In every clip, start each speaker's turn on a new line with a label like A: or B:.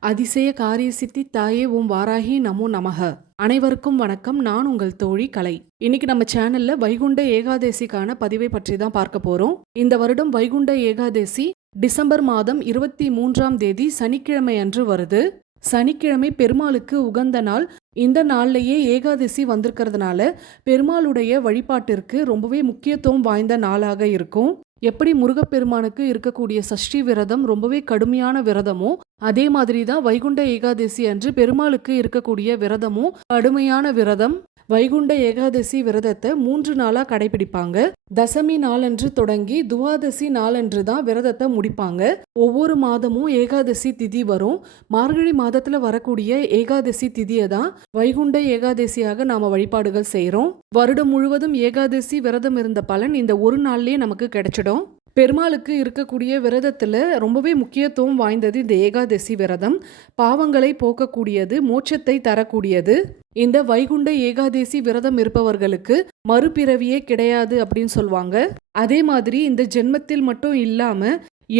A: அதிசய காரிய சித்தி தாயே ஓம் வாராகி நமோ நமக. அனைவருக்கும் வணக்கம். நான் உங்கள் தோழி கலை. இன்னைக்கு நம்ம சேனல்ல வைகுண்ட ஏகாதேசிக்கான பதிவை பற்றி தான் பார்க்க போறோம். இந்த வருடம் வைகுண்ட ஏகாதேசி டிசம்பர் மாதம் இருபத்தி மூன்றாம் தேதி சனிக்கிழமை அன்று வருது. சனிக்கிழமை பெருமாளுக்கு உகந்த நாள். இந்த நாள்லையே ஏகாதசி வந்திருக்கிறதுனால பெருமாளுடைய வழிபாட்டிற்கு ரொம்பவே முக்கியத்துவம் வாய்ந்த நாளாக இருக்கும். எப்படி முருகப்பெருமானுக்கு இருக்கக்கூடிய சஷ்டி விரதம் ரொம்பவே கடுமையான விரதமோ அதே மாதிரி தான் வைகுண்ட ஏகாதசி அன்று பெருமாளுக்கு இருக்கக்கூடிய விரதமும் கடுமையான விரதம். வைகுண்ட ஏகாதசி விரதத்தை மூன்று நாளா கடைபிடிப்பாங்க. தசமி நாளன்று தொடங்கி துவாதசி நாளன்று தான் விரதத்தை முடிப்பாங்க. ஒவ்வொரு மாதமும் ஏகாதசி திதி வரும். மார்கழி மாதத்துல வரக்கூடிய ஏகாதசி திதியை தான் வைகுண்ட ஏகாதசியாக நாம வழிபாடுகள் செய்கிறோம் வருடம் முழுவதும் ஏகாதசி விரதம் இருந்த பலன் இந்த ஒரு நாள்லயே நமக்கு கிடைச்சிடும். பெருமாளுக்கு இருக்கக்கூடிய விரதத்தில் ரொம்பவே முக்கியத்துவம் வாய்ந்தது இந்த ஏகாதசி விரதம். பாவங்களை போக்கக்கூடியது மோட்சத்தை தரக்கூடியது. இந்த வைகுண்ட ஏகாதசி விரதம் இருப்பவர்களுக்கு மறுபிறவியே கிடையாது அப்படின்னு சொல்லுவாங்க அதே மாதிரி இந்த ஜென்மத்தில் மட்டும் இல்லாம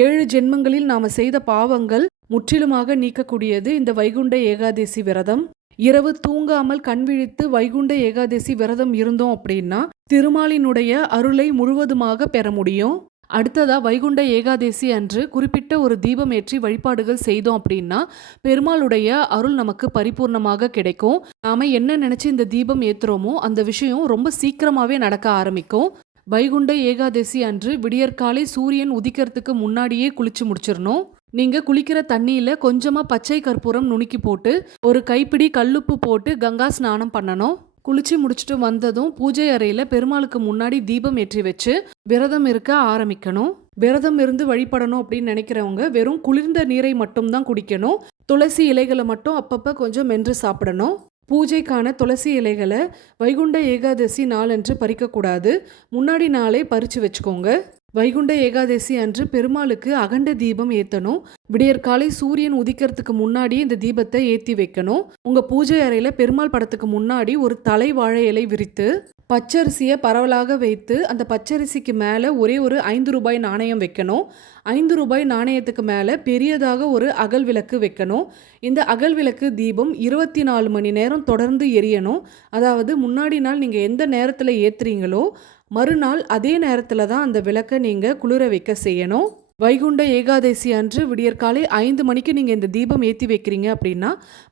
A: ஏழு ஜென்மங்களில் நாம செய்த பாவங்கள் முற்றிலுமாக நீக்கக்கூடியது இந்த வைகுண்ட ஏகாதசி விரதம். இரவு தூங்காமல் கண் விழித்து வைகுண்ட ஏகாதசி விரதம் இருந்தோம் அப்படின்னா திருமாலினுடைய அருளை முழுவதுமாக பெற முடியும். அடுத்ததா வைகுண்ட ஏகாதசி அன்று குறிப்பிட்ட ஒரு தீபம் ஏற்றி வழிபாடுகள் செய்தோம் அப்படின்னா பெருமாளுடைய அருள் நமக்கு பரிபூர்ணமாக கிடைக்கும். நாம என்ன நினைச்சு இந்த தீபம் ஏத்துறோமோ அந்த விஷயம் ரொம்ப சீக்கிரமாவே நடக்க ஆரம்பிக்கும். வைகுண்ட ஏகாதசி அன்று விடியற்காலை சூரியன் உதிக்கிறதுக்கு முன்னாடியே குளிச்சு முடிச்சிடணும் நீங்க குளிக்கிற தண்ணியில கொஞ்சமா பச்சை கற்பூரம் நுணுக்கி போட்டு ஒரு கைப்பிடி கல்லுப்பு போட்டு கங்கா ஸ்நானம் பண்ணணும். குளிச்சு முடிச்சுட்டு வந்ததும் பூஜை அறையில பெருமாளுக்கு முன்னாடி தீபம் ஏற்றி வச்சு விரதம் இருக்க ஆரம்பிக்கணும். விரதம் இருந்து வழிபடணும் அப்படின்னு நினைக்கிறவங்க வெறும் குளிர்ந்த நீரை மட்டும்தான் குடிக்கணும். துளசி இலைகளை மட்டும் அப்பப்ப கொஞ்சம் மென்று சாப்பிடணும். பூஜைக்கான துளசி இலைகளை வைகுண்ட ஏகாதசி நாளன்று பறிக்கக்கூடாது. முன்னாடி நாளே பறித்து வச்சுக்கோங்க. வைகுண்ட ஏகாதசி அன்று பெருமாளுக்கு அகண்ட தீபம் ஏத்தணும். விடியற்காலை சூரியன் உதிக்கிறதுக்கு முன்னாடி இந்த தீபத்தை ஏத்தி வைக்கணும். உங்க பூஜை அறையில பெருமாள் படத்துக்கு முன்னாடி ஒரு தலை வாழை இலை விரித்து பச்சரிசியை பரவலாக வைத்து அந்த பச்சரிசிக்கு மேலே ஒரே ஒரு ஐந்து ரூபாய் நாணயம் வைக்கணும். ஐந்து ரூபாய் நாணயத்துக்கு மேலே பெரியதாக ஒரு அகல் விளக்கு வைக்கணும். இந்த அகல் விளக்கு தீபம் இருபத்தி நாலு மணி நேரம் தொடர்ந்து எரியணும். அதாவது முன்னாடி நாள் நீங்கள் எந்த நேரத்தில் ஏற்றுறீங்களோ மறுநாள் அதே நேரத்தில் தான் அந்த விளக்கை நீங்கள் குளிர வைக்க செய்யணும். வைகுண்ட ஏகாதசி அன்று விடியற்காலை ஐந்து மணிக்கு நீங்கள் இந்த தீபம் ஏற்றி வைக்கிறீங்க அப்படின்னா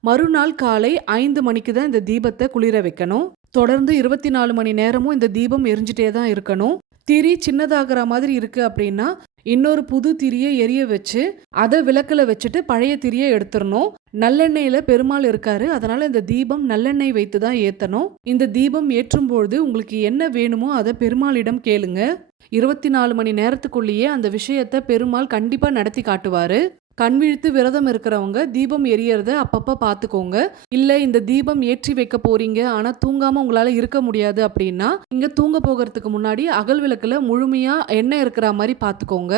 A: மறுநாள் காலை ஐந்து மணிக்கு தான் இந்த தீபத்தை குளிர வைக்கணும். தொடர்ந்து இருபத்தி நாலு மணி நேரமும் இந்த தீபம் எரிஞ்சிட்டே தான் இருக்கணும். திரி சின்னதாகிற மாதிரி இருக்குது அப்படின்னா இன்னொரு புது திரியை எரிய வச்சு அதை விளக்கில் வச்சுட்டு பழைய திரியை எடுத்துடணும். நல்லெண்ணெயில் பெருமாள் இருக்காரு. அதனால் இந்த தீபம் நல்லெண்ணெய் வைத்து தான் ஏற்றணும் இந்த தீபம் ஏற்றும் பொழுது உங்களுக்கு என்ன வேணுமோ அதை பெருமாளிடம் கேளுங்க. இருபத்தி நாலு மணி நேரத்துக்குள்ளேயே அந்த விஷயத்தை பெருமாள் கண்டிப்பாக நடத்தி காட்டுவார். கண் விழித்து விரதம் இருக்கிறவங்க தீபம் எரியறத அப்பப்போ பார்த்துக்கோங்க. இல்லை இந்த தீபம் ஏற்றி வைக்க போறீங்க ஆனால் தூங்காமல் உங்களால் இருக்க முடியாது அப்படின்னா இங்கே தூங்க போகிறதுக்கு முன்னாடி அகல் விளக்கில் முழுமையாக எண்ணெய் இருக்கிற மாதிரி பார்த்துக்கோங்க.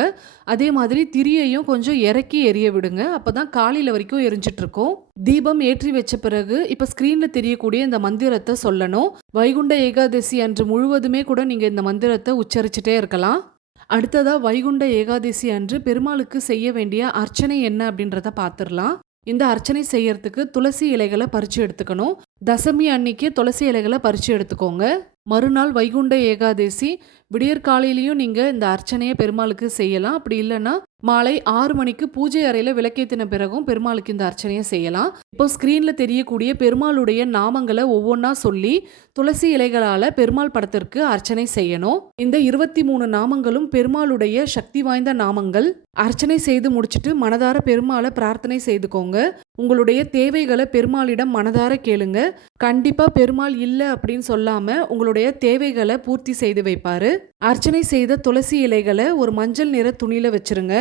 A: அதே மாதிரி திரியையும் கொஞ்சம் இறக்கி எரிய விடுங்க. அப்பதான் காலையில் வரைக்கும் எரிஞ்சிட்ருக்கோம் தீபம் ஏற்றி வச்ச பிறகு இப்போ ஸ்க்ரீனில் தெரியக்கூடிய இந்த மந்திரத்தை சொல்லணும். வைகுண்ட ஏகாதசி அன்று முழுவதுமே கூட நீங்கள் இந்த மந்திரத்தை உச்சரிச்சுட்டே இருக்கலாம். அடுத்ததாக வைகுண்ட ஏகாதசி அன்று பெருமாளுக்கு செய்ய வேண்டிய அர்ச்சனை என்ன அப்படின்றத பார்த்துடலாம் இந்த அர்ச்சனை செய்யறதுக்கு துளசி இலைகளை பறித்து எடுத்துக்கணும். தசமி அன்னைக்கு துளசி இலைகளை பறித்து எடுத்துக்கோங்க. மறுநாள் வைகுண்ட ஏகாதசி. விடியற்காலையிலையும் நீங்க இந்த அர்ச்சனையை பெருமாளுக்கு செய்யலாம். அப்படி இல்லைன்னா மாலை ஆறு மணிக்கு பூஜை அறையில விளக்கேத்தின பிறகும் பெருமாளுக்கு இந்த அர்ச்சனையை செய்யலாம். இப்போ ஸ்கிரீன்ல தெரியக்கூடிய பெருமாளுடைய நாமங்களை ஒவ்வொன்றா சொல்லி துளசி இலைகளால பெருமாள் படத்திற்கு அர்ச்சனை செய்யணும். இந்த இருபத்தி மூணு நாமங்களும் பெருமாளுடைய சக்தி வாய்ந்த நாமங்கள். அர்ச்சனை செய்து முடிச்சுட்டு மனதார பெருமாளை பிரார்த்தனை செய்துக்கோங்க. உங்களுடைய தேவைகளை பெருமாளிடம் மனதார கேளுங்க. கண்டிப்பா பெருமாள் இல்லை அப்படின்னு சொல்லாம உங்களுடைய தேவைகளை பூர்த்தி செய்து வைப்பாரு. அர்ச்சனை செய்த துளசி இலைகளை ஒரு மஞ்சள் நிற துணியில வச்சிருங்க.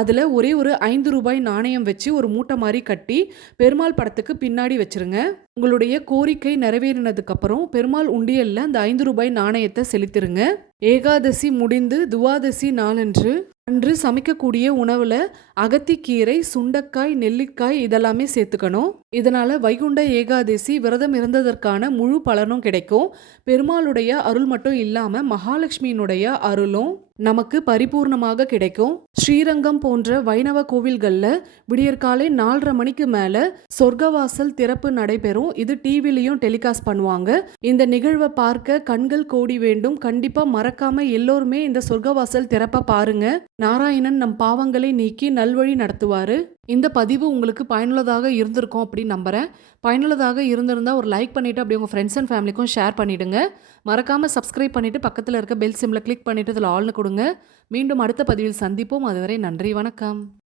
A: அதுல ஒரே ஒரு ஐந்து ரூபாய் நாணயம் வச்சு ஒரு மூட்டை மாதிரி கட்டி பெருமாள் படத்துக்கு பின்னாடி வச்சிருங்க. உங்களுடைய கோரிக்கை நிறைவேறினதுக்கு அப்புறம் பெருமாள் உண்டியல்ல அந்த ஐந்து ரூபாய் நாணயத்தை செலுத்திருங்க. ஏகாதசி முடிந்து துவாதசி நாளன்று அன்று சமைக்கக்கூடிய உணவுல அகத்திக்கீரை சுண்டக்காய் நெல்லிக்காய் இதெல்லாமே சேர்த்துக்கணும். இதனால வைகுண்ட ஏகாதசி விரதம் இருந்ததற்கான முழு பலனும் கிடைக்கும். பெருமாளுடைய அருள் மட்டும் இல்லாம மகாலட்சுமியினுடைய அருளும் நமக்கு பரிபூர்ணமாக கிடைக்கும். ஸ்ரீரங்கம் போன்ற வைணவ கோவில்கள்ல விடியற்காலை நாலரை மணிக்கு மேல சொர்க்கவாசல் திறப்பு நடைபெறும். இது டிவிலையும் டெலிகாஸ்ட் பண்ணுவாங்க. இந்த நிகழ்வை பார்க்க கண்கள் கோடி வேண்டும். கண்டிப்பா மறக்காம எல்லோருமே இந்த சொர்க்கவாசல் திறப்ப பாருங்க. நாராயணன் நம் பாவங்களை நீக்கி நல்வழி நடத்துவாரு. இந்த பதிவு உங்களுக்கு பயனுள்ளதாக இருந்திருக்கும் அப்படின்னு நம்புறேன். பயனுள்ளதாக இருந்திருந்தால் ஒரு லைக் பண்ணிட்டு அப்படி உங்கள் ஃப்ரெண்ட்ஸ் அண்ட் ஃபேமிலிக்கும் ஷேர் பண்ணிடுங்க. மறக்காமல் சப்ஸ்கிரைப் பண்ணிவிட்டு பக்கத்தில் இருக்க பெல் சிம்மில் கிளிக் பண்ணிவிட்டு இதில் ஆள்னு கொடுங்க. மீண்டும் அடுத்த பதிவில் சந்திப்போம். அதுவரை நன்றி வணக்கம்.